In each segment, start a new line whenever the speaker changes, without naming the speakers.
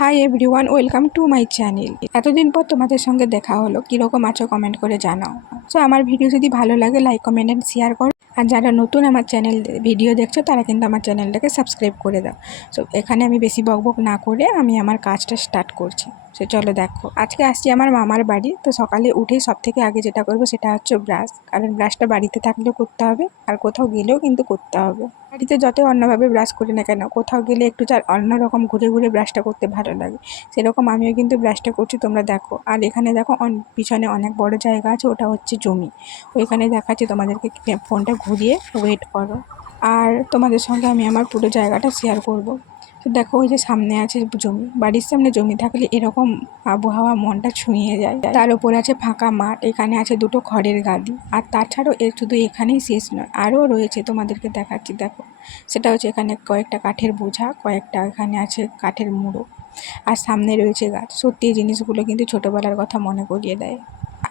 Hi everyone welcome to my channel এতদিন পর তোমাদের সঙ্গে দেখা হলো, কীরকম আছো কমেন্ট করে জানাও। সো আমার ভিডিও যদি ভালো লাগে লাইক কমেন্ট অ্যান্ড শেয়ার করো। আর যারা নতুন আমার চ্যানেল ভিডিও দেখছ, তারা কিন্তু আমার চ্যানেলটাকে সাবস্ক্রাইব করে দাও। সো এখানে আমি বেশি বকবক না করে আমি আমার কাজটা স্টার্ট করছি। সে চলো দেখো। আজকে আসছি আমার মামার বাড়ি, তো সকালে উঠেই সব থেকে আগে যেটা করব সেটা হচ্ছে ব্রাশ কারণ ব্রাশটা বাড়িতে থাকলেও করতে হবে আর কোথাও গেলেও কিন্তু করতে হবে। বাড়িতে যতই অন্যভাবে ব্রাশ করি না কেন, কোথাও গেলে একটু যার অন্যরকম ঘুরে ঘুরে ব্রাশটা করতে ভালো লাগে। সেরকম আমিও কিন্তু ব্রাশটা করছি, তোমরা দেখো। আর এখানে দেখো পিছনে অনেক বড় জায়গা আছে, ওটা হচ্ছে জমি। ওইখানে দেখাচ্ছি তোমাদেরকে ফোনটা ঘুরিয়ে ওয়েট করো। আর তোমাদের সঙ্গে আমি আমার পুরো জায়গাটা শেয়ার করব। দেখো, ওই যে সামনে আছে জমি, বাড়ির সামনে জমি থাকলে এরকম আবহাওয়া মনটা ছুঁয়ে যায়। তার উপর আছে ফাঁকা মাঠ, এখানে আছে দুটো খড়ের গাদি। আর তাছাড়াও এর শুধু এখানেই শেষ নয়, আরও রয়েছে তোমাদেরকে দেখাচ্ছি, দেখো। সেটা হচ্ছে এখানে কয়েকটা কাঠের বোঝা, কয়েকটা এখানে আছে কাঠের মুড়ো। আর সামনে রয়েছে গাছ। সত্যি জিনিসগুলো কিন্তু ছোটোবেলার কথা মনে করিয়ে দেয়।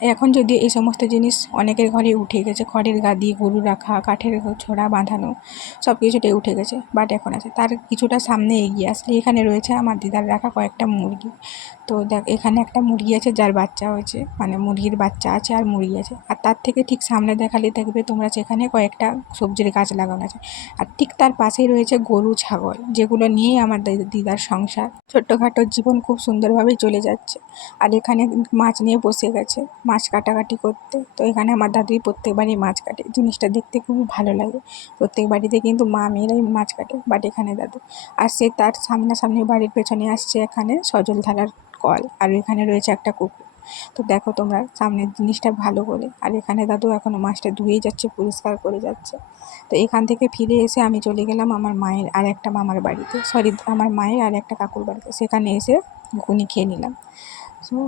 এখন যদি এই সমস্ত জিনিস অনেকের ঘরে উঠে গেছে, খড়ের গাদি, গরু রাখা, কাঠের ছোড়া, বাঁধানো সব কিছুটাই উঠে গেছে বাট এখন আছে। তার কিছুটা সামনে এগিয়ে আসলে এখানে রয়েছে আমার দিদার রাখা কয়েকটা মুরগি। তো দেখ, এখানে একটা মুরগি আছে যার বাচ্চা হয়েছে মানে মুরগির বাচ্চা আছে আর মুরগি আছে। আর তার থেকে ঠিক সামনে দেখালে দেখবে তোমরা সেখানে কয়েকটা সবজির গাছ লাগানো আছে। আর ঠিক তার পাশেই রয়েছে গরু, ছাগল, যেগুলো নিয়েই আমার দিদ- দিদার সংসার। ছোট্টখাটো জীবন খুব সুন্দরভাবেই চলে যাচ্ছে। আর এখানে মাছ নিয়ে বসে গেছে। মাছ কাটাকাটি করতে। তো এখানে আমার দাদুই প্রত্যেকবারই মাছ কাটে। জিনিসটা দেখতে খুবই ভালো লাগে। প্রত্যেক বাড়িতে কিন্তু মা মেয়েরাই মাছ কাটে, বাট এখানে দাদু। আর সে তার সামনাসামনি বাড়ির পেছনে আসছে এখানে সজল ধারার কল। আর এখানে রয়েছে একটা কুকুর। তো দেখো তোমরা সামনের জিনিসটা ভালো করে। আর এখানে দাদু এখনও মাছটা ধুয়েই যাচ্ছে, পরিষ্কার করে যাচ্ছে। তো এখান থেকে ফিরে এসে আমি চলে গেলাম আমার মায়ের আর একটা মামার বাড়িতে। সরি, আমার মায়ের আর একটা কাকুর বাড়িতে। সেখানে এসে ঘুনি খেয়ে নিলাম।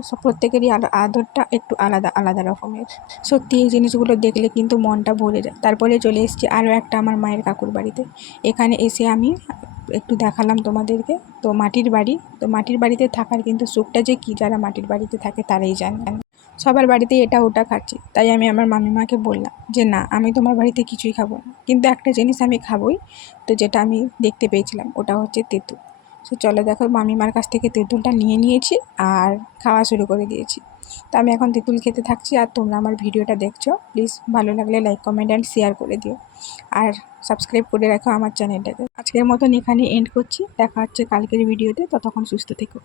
সো প্রত্যেকেরই আদরটা একটু আলাদা আলাদা রকমের। সত্যি এই জিনিসগুলো দেখলে কিন্তু মনটা ভরে যায়। তারপরে চলে এসেছি আরও একটা আমার মায়ের কাকুর বাড়িতে। এখানে এসে আমি একটু দেখালাম তোমাদেরকে। তো মাটির বাড়ি, তো মাটির বাড়িতে থাকার কিন্তু সুখটা যে কী, যারা মাটির বাড়িতে থাকে তারাই জানেন সবার বাড়িতে এটা ওটা খাচ্ছি। তাই আমি আমার মামিমাকে বললাম যে, না, আমি তোমার বাড়িতে কিছুই খাব না। কিন্তু একটা জিনিস আমি খাবোই, তো যেটা আমি দেখতে পেয়েছিলাম, ওটা হচ্ছে তেঁতুল। সো চলে দেখো, মামিমার কাছ থেকে তেঁতুলটা নিয়ে নিয়েছি আর খাওয়া শুরু করে দিয়েছি। তো আমি এখন তেঁতুল খেতে থাকছি আর তোমরা আমার ভিডিওটা দেখছ। প্লিজ ভালো লাগলে লাইক, কমেন্ট অ্যান্ড শেয়ার করে দিও। আর সাবস্ক্রাইব করে রাখো আমার চ্যানেলটাকে আজকের মতন এখানে এন্ড করছি। দেখা হচ্ছে কালকের ভিডিওতে। ততক্ষণ সুস্থ থেকো।